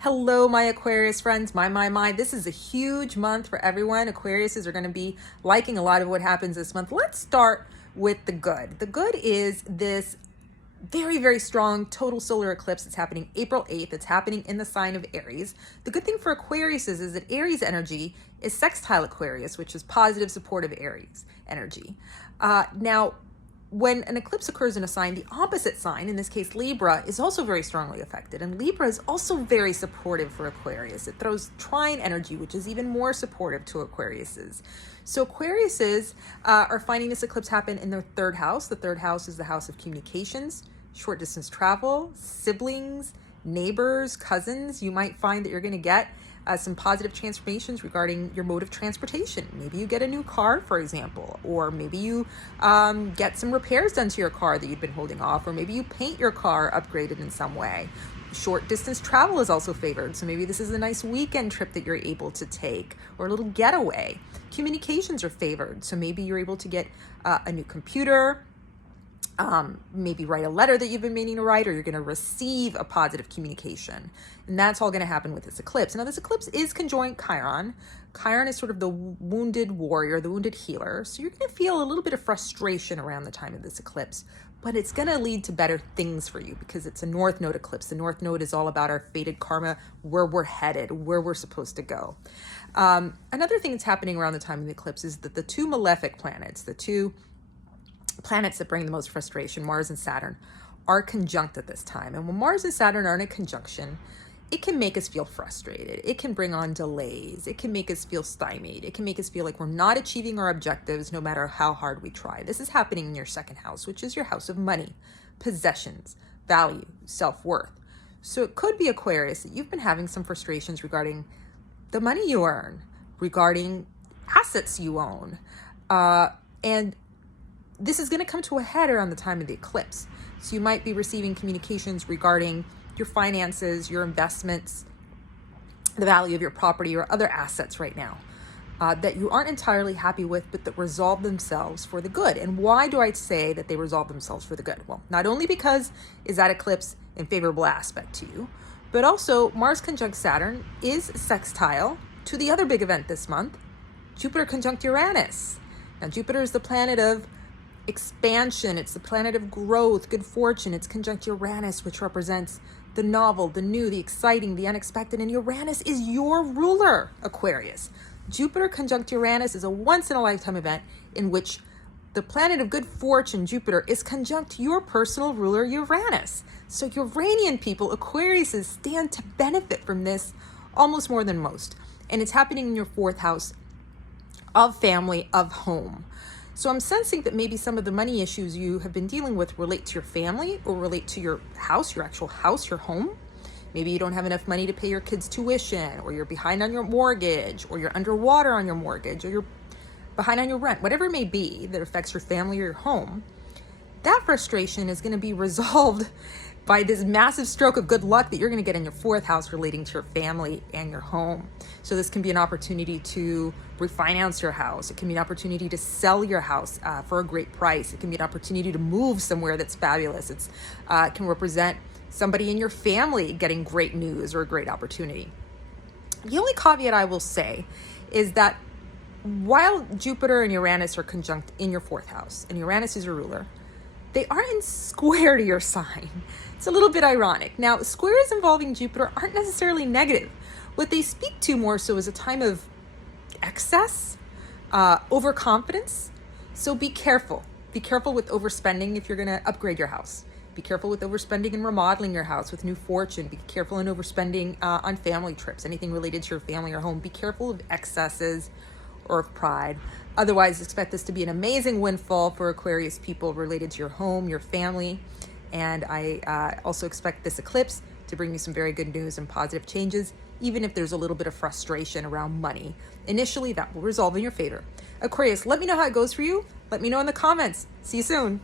Hello, my Aquarius friends. My. This is a huge month for everyone. Aquariuses are going to be liking a lot of what happens this month. Let's start with the good. The good is this very, very strong total solar eclipse that's happening April 8th. It's happening in the sign of Aries. The good thing for Aquarius is that Aries energy is sextile Aquarius, which is positive, supportive Aries energy. Now, when an eclipse occurs in a sign, the opposite sign, in this case Libra, is also very strongly affected. And Libra is also very supportive for Aquarius. It throws trine energy, which is even more supportive to Aquariuses. So Aquariuses are finding this eclipse happen in their third house. The third house is the house of communications, short distance travel, siblings, neighbors, cousins. You might find that you're going to get some positive transformations regarding your mode of transportation. Maybe you get a new car, for example, or maybe you get some repairs done to your car that you've been holding off, or maybe you paint your car upgraded in some way. Short distance travel is also favored. So maybe this is a nice weekend trip that you're able to take, or a little getaway. Communications are favored. So maybe you're able to get a new computer, maybe write a letter that you've been meaning to write, or you're going to receive a positive communication. And that's all going to happen with this eclipse. Now, this eclipse is conjoined Chiron. Chiron is sort of the wounded warrior, the wounded healer. So you're going to feel a little bit of frustration around the time of this eclipse, but it's going to lead to better things for you because it's a North Node eclipse. The North Node is all about our fated karma, where we're headed, where we're supposed to go. Another thing that's happening around the time of the eclipse is that the two malefic planets, the two planets that bring the most frustration, Mars and Saturn, are conjunct at this time. And when Mars and Saturn are in a conjunction, it can make us feel frustrated. It can bring on delays. It can make us feel stymied. It can make us feel like we're not achieving our objectives no matter how hard we try. This is happening in your second house, which is your house of money, possessions, value, self-worth. So it could be, Aquarius, that you've been having some frustrations regarding the money you earn, regarding assets you own. And this is going to come to a head around the time of the eclipse. So you might be receiving communications regarding your finances, your investments, the value of your property or other assets right now that you aren't entirely happy with, but that resolve themselves for the good. And why do I say that they resolve themselves for the good? Well, not only because is that eclipse in favorable aspect to you, but also Mars conjunct Saturn is sextile to the other big event this month, Jupiter conjunct Uranus. Now, Jupiter is the planet of expansion. It's the planet of growth, good fortune. It's conjunct Uranus, which represents the novel, the new, the exciting, the unexpected. And Uranus is your ruler, Aquarius. Jupiter conjunct Uranus is a once-in-a-lifetime event in which the planet of good fortune, Jupiter, is conjunct your personal ruler, Uranus. So Uranian people, Aquariuses, stand to benefit from this almost more than most. And it's happening in your fourth house of family, of home. So I'm sensing that maybe some of the money issues you have been dealing with relate to your family or relate to your house, your actual house, your home. Maybe you don't have enough money to pay your kids' tuition, or you're behind on your mortgage, or you're underwater on your mortgage, or you're behind on your rent, whatever it may be that affects your family or your home. That frustration is going to be resolved by this massive stroke of good luck that you're going to get in your fourth house relating to your family and your home. So this can be an opportunity to refinance your house. It can be an opportunity to sell your house for a great price. It can be an opportunity to move somewhere that's fabulous. It can represent somebody in your family getting great news or a great opportunity. The only caveat I will say is that while Jupiter and Uranus are conjunct in your fourth house, and Uranus is your ruler, they aren't square to your sign. It's a little bit ironic. Now, squares involving Jupiter aren't necessarily negative. What they speak to more so is a time of excess, overconfidence. So be careful. Be careful with overspending if you're going to upgrade your house. Be careful with overspending and remodeling your house with new fortune. Be careful in overspending on family trips, anything related to your family or home. Be careful of excesses or of pride. Otherwise, expect this to be an amazing windfall for Aquarius people related to your home, your family. And I also expect this eclipse to bring you some very good news and positive changes, even if there's a little bit of frustration around money. Initially, that will resolve in your favor. Aquarius, let me know how it goes for you. Let me know in the comments. See you soon.